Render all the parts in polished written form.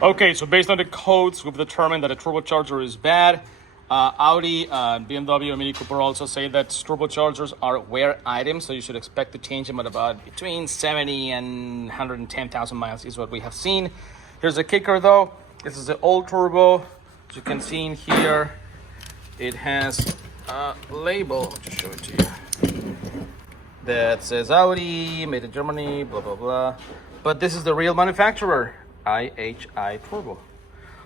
Okay, so based on the codes, we've determined that a turbocharger is bad. Audi, BMW, and Mini Cooper also say that turbochargers are wear items, so you should expect to change them at about between 70 and 110,000 miles is what we have seen. Here's a kicker though. This is the old turbo. As you can see in here, it has a label. I'll just show it to you. That says Audi, made in Germany, blah, blah, blah. But this is the real manufacturer, IHI Turbo.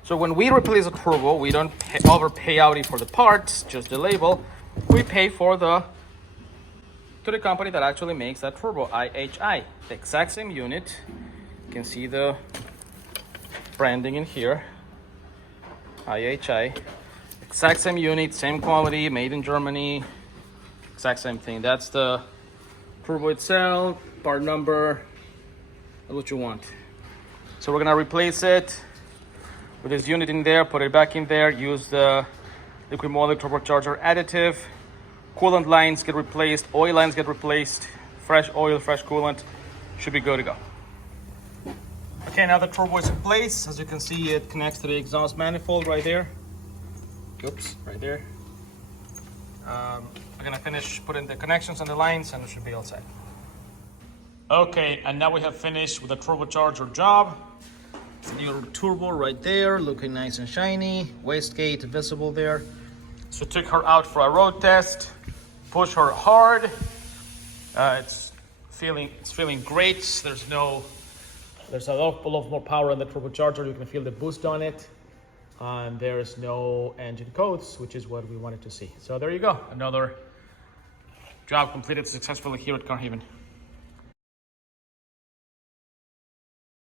So when we replace a turbo, we don't overpay Audi for the parts, just the label. We pay to the company that actually makes that turbo, IHI. The exact same unit. You can see the branding in here, IHI. Exact same unit, same quality, made in Germany. Exact same thing. That's the turbo itself, part number, that's what you want. So we're gonna replace it with this unit in there, put it back in there, use the liquid molded turbocharger additive. Coolant lines get replaced, oil lines get replaced, fresh oil, fresh coolant, should be good to go. Okay, now the turbo is in place. As you can see, it connects to the exhaust manifold right there. Oops, right there. We're gonna finish putting the connections on the lines and it should be all set. Okay, and now we have finished with the turbocharger job. New turbo right there, looking nice and shiny. Wastegate visible there. So took her out for a road test. Push her hard. It's feeling great. There's a lot more power on the turbocharger. You can feel the boost on it. And there's no engine codes, which is what we wanted to see. So there you go. Another job completed successfully here at CarHavn.